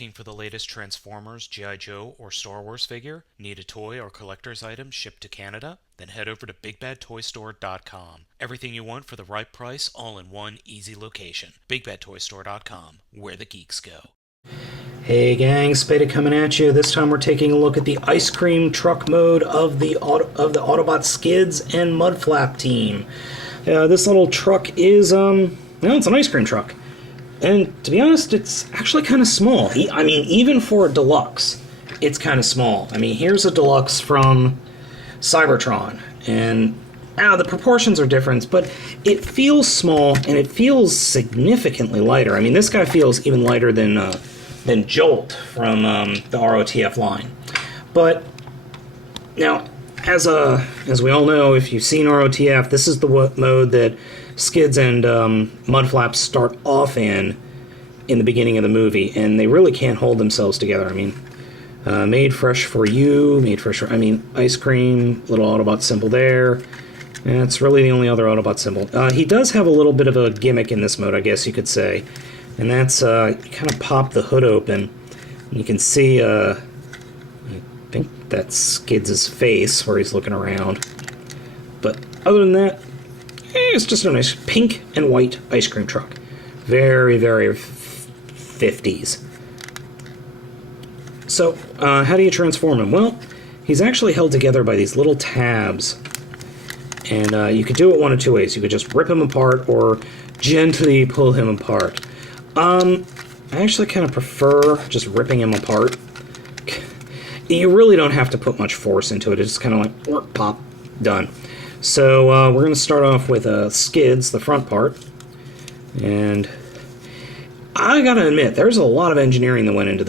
Looking for the latest Transformers, G.I. Joe, or Star Wars figure? Need a toy or collector's item shipped to Canada? Then head over to BigBadToyStore.com. Everything you want for the right price, all in one easy location. BigBadToyStore.com, where the geeks go. Hey gang, Spada coming at you. This time we're taking a look at the ice cream truck mode of the Autobot Skids and Mudflap team. This little truck is, it's an ice cream truck. And to be honest, it's actually kind of small. I mean, even for a deluxe, it's kind of small. I mean, here's a deluxe from Cybertron, and the proportions are different, but it feels small, and it feels significantly lighter. I mean, this guy feels even lighter than Jolt from the ROTF line. But now, as we all know, if you've seen ROTF, this is the mode that Skids and Mudflap start off in the beginning of the movie, and they really can't hold themselves together. I mean, made fresh for you, ice cream, little Autobot symbol there. And it's really the only other Autobot symbol. He does have a little bit of a gimmick in this mode, I guess you could say. And that's, you kind of pop the hood open, and you can see, I think that's Skids' face, where he's looking around. But other than that, it's just a nice pink and white ice cream truck. Very, very 50s. So, how do you transform him? Well, he's actually held together by these little tabs. And you could do it one of two ways. You could just rip him apart or gently pull him apart. I actually kind of prefer just ripping him apart. You really don't have to put much force into it. It's just kind of like, pop, done. So we're going to start off with Skids, the front part. And I gotta admit, there's a lot of engineering that went into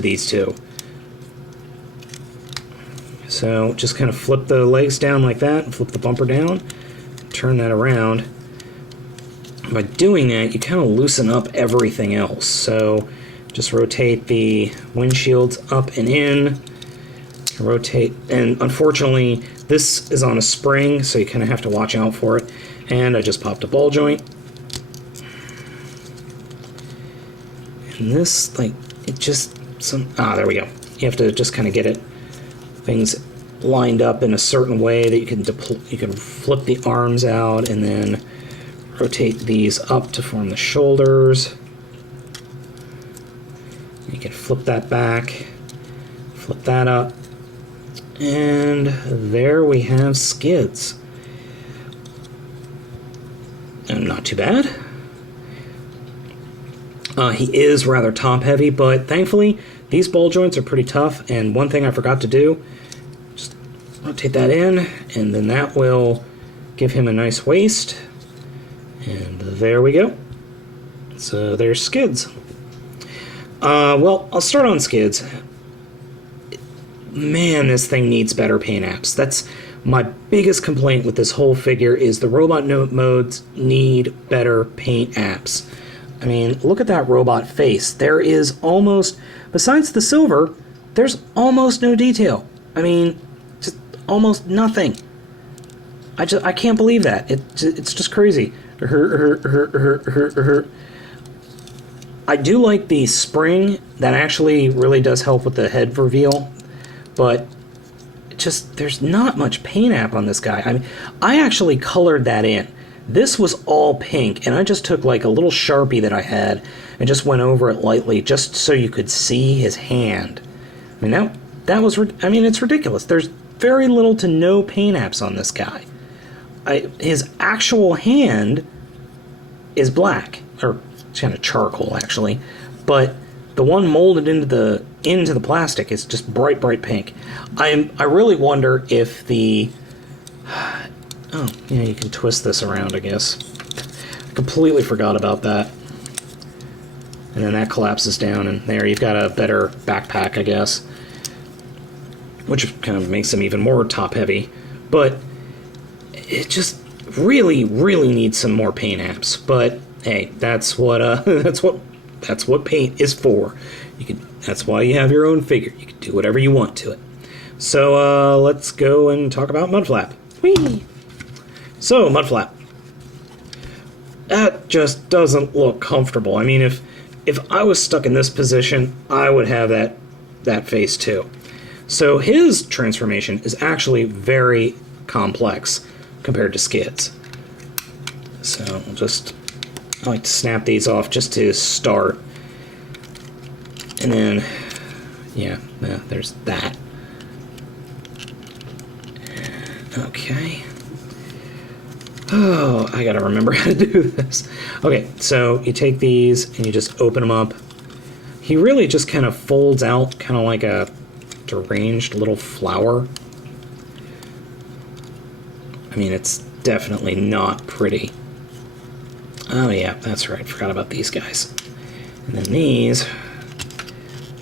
these two. So just kind of flip the legs down like that, and flip the bumper down, turn that around. By doing that, you kind of loosen up everything else. So just rotate the windshields up and in, rotate, and unfortunately this is on a spring, so you kind of have to watch out for it. And I just popped a ball joint. And this, there we go. You have to just kind of get things lined up in a certain way that you can flip the arms out and then rotate these up to form the shoulders. You can flip that back, flip that up, and there we have Skids. And not too bad. He is rather top-heavy, but thankfully, these ball joints are pretty tough, and one thing I forgot to do, just rotate that in, and then that will give him a nice waist. And there we go. So there's Skids. Well, I'll start on Skids. Man, this thing needs better paint apps. That's my biggest complaint with this whole figure, is the robot modes need better paint apps. I mean, look at that robot face. There is almost, besides the silver, there's almost no detail. I mean, just almost nothing. I can't believe that. It's just crazy. I do like the spring. That actually really does help with the head reveal, but there's not much paint app on this guy. I mean, I actually colored that in. This was all pink, and I just took like a little Sharpie that I had and just went over it lightly just so you could see his hand. I mean, it's ridiculous. There's very little to no paint apps on this guy. His actual hand is black, or it's kind of charcoal actually, but the one molded into the plastic is just bright pink. I really wonder if the oh, yeah, you can twist this around, I guess. I completely forgot about that. And then that collapses down, and there you've got a better backpack, I guess. Which kind of makes him even more top-heavy. But it just really, really needs some more paint apps. But hey, that's what that's what paint is for. That's why you have your own figure. You can do whatever you want to it. So let's go and talk about Mudflap. Whee! So, Mudflap. That just doesn't look comfortable. I mean, if if I was stuck in this position, I would have that face too. So his transformation is actually very complex compared to Skids. So I like to snap these off just to start. And then, yeah, there's that. Okay. Oh, I gotta remember how to do this. Okay, so you take these and you just open them up. He really just kind of folds out, kind of like a deranged little flower. I mean, it's definitely not pretty. Oh yeah, that's right, forgot about these guys. And then these,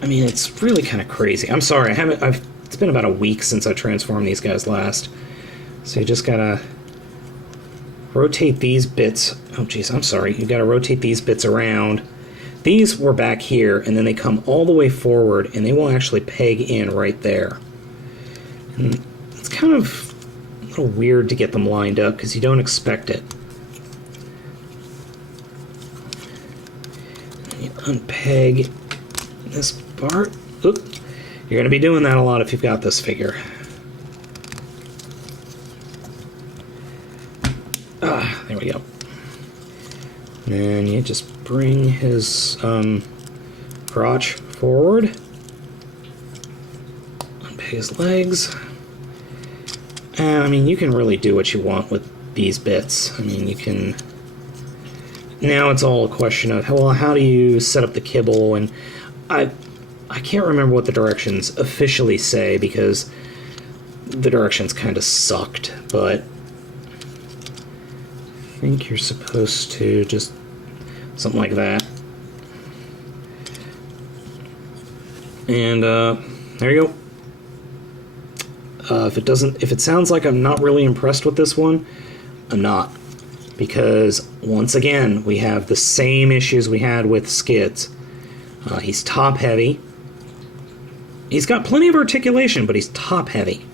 I mean, it's really kind of crazy. I'm sorry, it's been about a week since I transformed these guys last. So you just gotta rotate these bits. Oh geez, I'm sorry. You gotta rotate these bits around. These were back here, and then they come all the way forward, and they will actually peg in right there. And it's kind of a little weird to get them lined up, because you don't expect it. And you unpeg this part. Oop. You're gonna be doing that a lot if you've got this figure. There we go. And then you just bring his crotch forward. Unpeg his legs. And I mean, you can really do what you want with these bits. I mean, you can... Now it's all a question of, well, how do you set up the kibble? And I can't remember what the directions officially say, because the directions kind of sucked, but I think you're supposed to just something like that. And there you go. If it sounds like I'm not really impressed with this one, I'm not, because once again we have the same issues we had with Skids. He's top heavy. He's got plenty of articulation, but he's top heavy.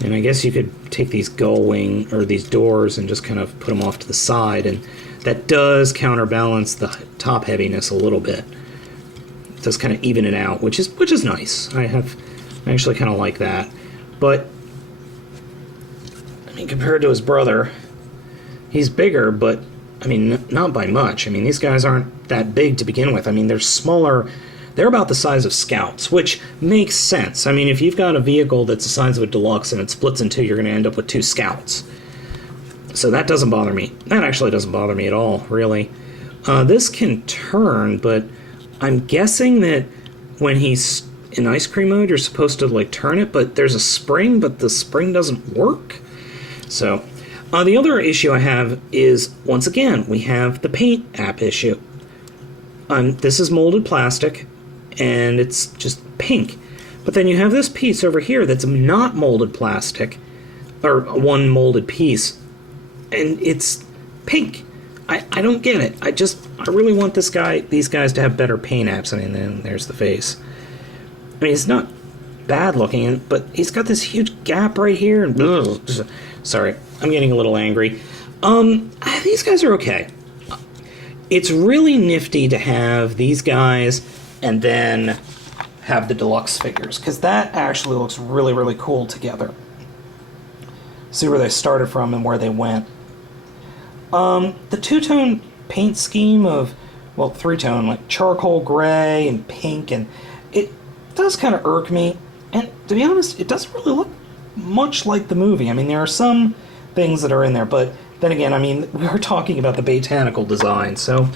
And I guess you could take these gull wing, or these doors, and just kind of put them off to the side, and that does counterbalance the top heaviness a little bit. It does kind of even it out, which is nice. I actually kind of like that. But I mean, compared to his brother, he's bigger, but I mean, not by much. I mean, these guys aren't that big to begin with. I mean, they're smaller. They're about the size of Scouts, which makes sense. I mean, if you've got a vehicle that's the size of a deluxe and it splits in two, you're going to end up with two Scouts. So that doesn't bother me. That actually doesn't bother me at all, really. This can turn, but I'm guessing that when he's in ice cream mode, you're supposed to, like, turn it, but there's a spring, but the spring doesn't work. So, the other issue I have is, once again, we have the paint app issue. This is molded plastic, and it's just pink. But then you have this piece over here that's not molded plastic, or one molded piece, and it's pink. I don't get it. I really want these guys to have better paint apps. I mean, then there's the face. I mean, it's not bad looking, but he's got this huge gap right here, and sorry, I'm getting a little angry. These guys are okay. It's really nifty to have these guys and then have the deluxe figures, because that actually looks really, really cool together. See where they started from and where they went. The two-tone paint scheme of, well, three-tone, like charcoal gray and pink, and it does kind of irk me. And to be honest, it doesn't really look much like the movie. I mean, there are some things that are in there, but then again, I mean, we are talking about the botanical design, so...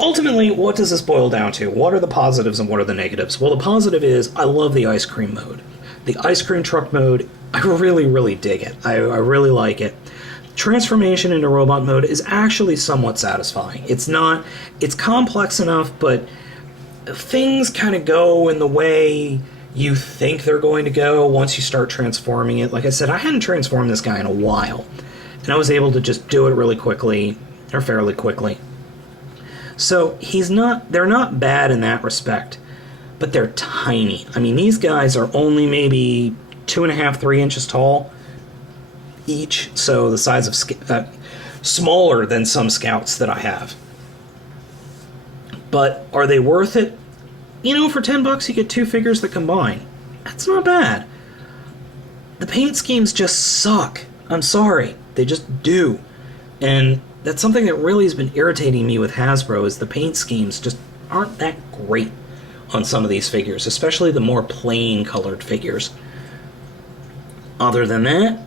ultimately, what does this boil down to? What are the positives and what are the negatives? Well, the positive is, I love the ice cream mode. The ice cream truck mode, I really, really dig it. I really like it. Transformation into robot mode is actually somewhat satisfying. It's complex enough, but things kind of go in the way you think they're going to go once you start transforming it. Like I said, I hadn't transformed this guy in a while, and I was able to just do it really quickly, or fairly quickly. So they're not bad in that respect, but they're tiny. I mean, these guys are only maybe 2.5, 3 inches tall each, so the size of smaller than some Scouts that I have. But are they worth it? You know, for $10 you get 2 figures that combine. That's not bad. The paint schemes just suck. I'm sorry. They just do. And that's something that really has been irritating me with Hasbro, is the paint schemes just aren't that great on some of these figures, especially the more plain colored figures. Other than that,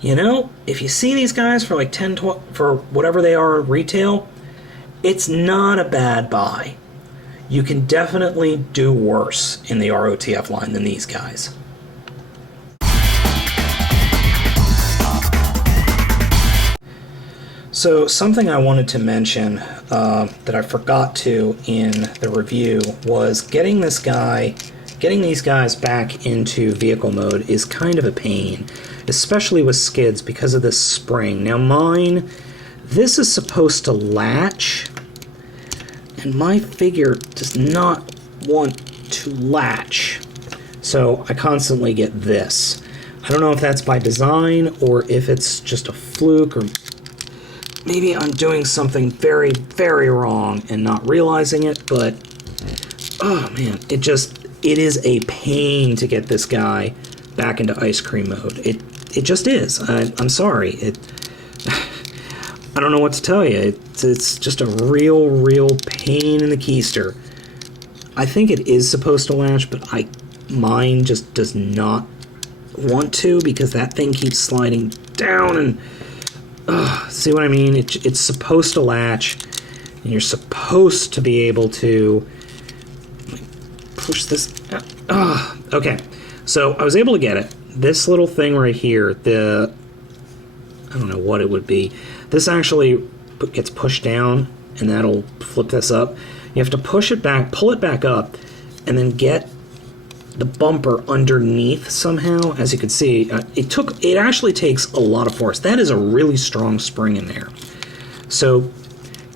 you know, if you see these guys for like 10, 12, for whatever they are retail, it's not a bad buy. You can definitely do worse in the ROTF line than these guys. So something I wanted to mention that I forgot to in the review was getting these guys back into vehicle mode is kind of a pain, especially with Skids because of this spring. Now mine, this is supposed to latch, and my figure does not want to latch. So I constantly get this. I don't know if that's by design or if it's just a fluke, or maybe I'm doing something very, very wrong and not realizing it, but oh man, it is a pain to get this guy back into ice cream mode. It just is. I'm sorry. I don't know what to tell you. It's just a real pain in the keister. I think it is supposed to latch, but mine just does not want to, because that thing keeps sliding down and see what I mean? It's supposed to latch, and you're supposed to be able to push this. Okay, so I was able to get it. This little thing right here, I don't know what it would be. This actually gets pushed down, and that'll flip this up. You have to push it back, pull it back up, and then get the bumper underneath somehow. As you can see, it actually takes a lot of force. That is a really strong spring in there. So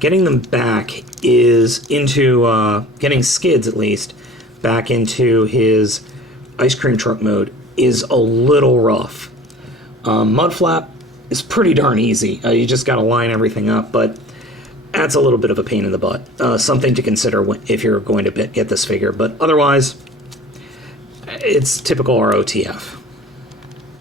getting them back is into, getting Skids at least, back into his ice cream truck mode is a little rough. Mudflap is pretty darn easy. You just got to line everything up, but that's a little bit of a pain in the butt. Something to consider if you're going to get this figure, but otherwise, it's typical ROTF.